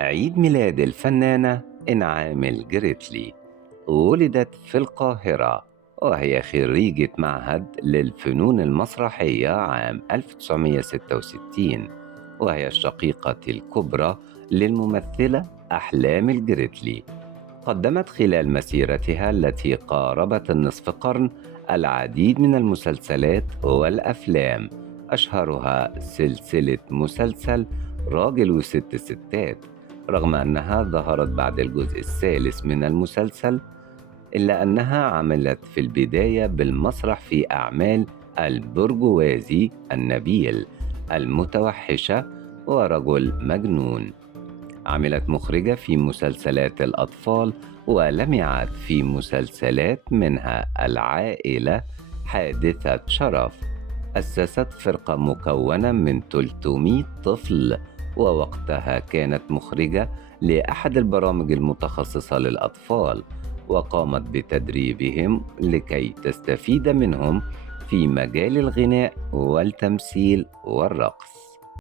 عيد ميلاد الفنانة إنعام الجريتلي. ولدت في القاهرة، وهي خريجة معهد للفنون المسرحية عام 1966، وهي الشقيقة الكبرى للممثلة أحلام الجريتلي. قدمت خلال مسيرتها التي قاربت النصف قرن العديد من المسلسلات والأفلام، أشهرها سلسلة مسلسل راجل وست ستات. رغم أنها ظهرت بعد الجزء الثالث من المسلسل، إلا أنها عملت في البداية بالمسرح في أعمال البرجوازي النبيل، المتوحشة، ورجل مجنون. عملت مخرجة في مسلسلات الأطفال، ولمعت في مسلسلات منها العائلة، حادثة شرف. أسست فرقة مكونة من 300 طفل، ووقتها كانت مخرجة لأحد البرامج المتخصصة للأطفال، وقامت بتدريبهم لكي تستفيد منهم في مجال الغناء والتمثيل والرقص.